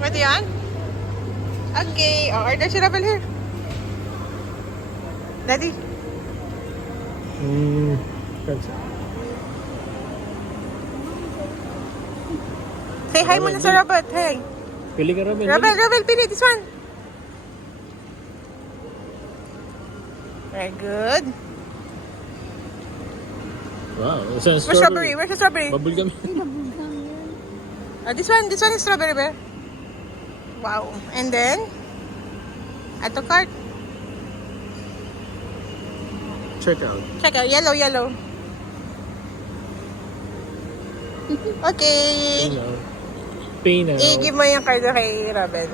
Pwede yan? Okay. Oh, order si Rabel here. Daddy. Say hi muna sa Robert. Hey. Pili ka, Robin. Rabel, pili. This one. Very good. Wow. It's a Where's strawberry? Where's the strawberry? Bubble gum. This one is strawberry bear. Wow. And then, ato cart. Check out. Check out. Yellow. Okay. Pay now. I-give mo yung card kay Robin.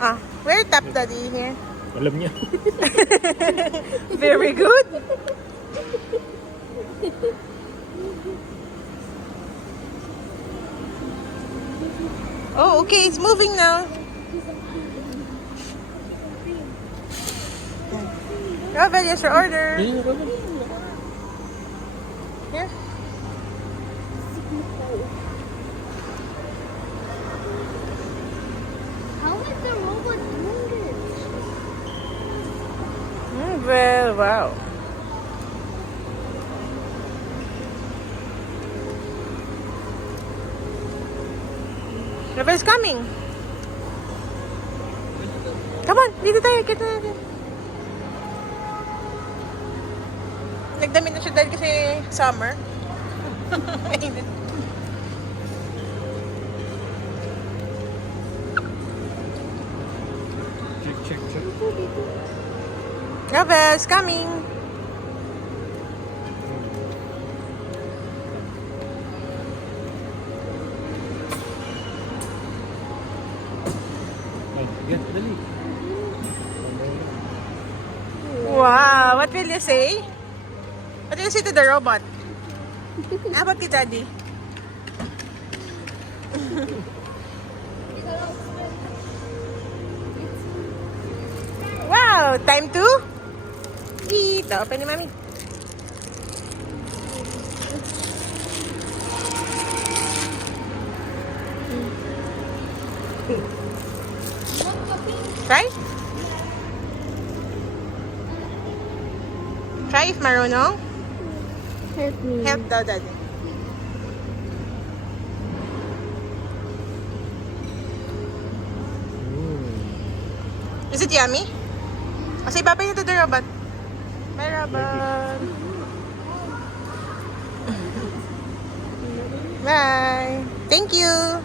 Ah, where tap daddy here? Alam niya. Very good. Oh, okay. It's moving now. Robin, yes, your order. Yun, Robin. Here. How is the robot doing this? Well, wow. Robin's coming. Come on, dito tayo. Get na. Nagdamit na siya dahil kasi summer. Check. Robin's coming. Ay, yan, dali. Wow, what will you say? What will you say to the robot? How about you, Daddy? Wow, time to eat. Open ni Mami. Try? Try if marunong. Help me. Help daw, Daddy. Is it yummy? Kasi babay na to the robot. Bye, robot. Bye. Thank you.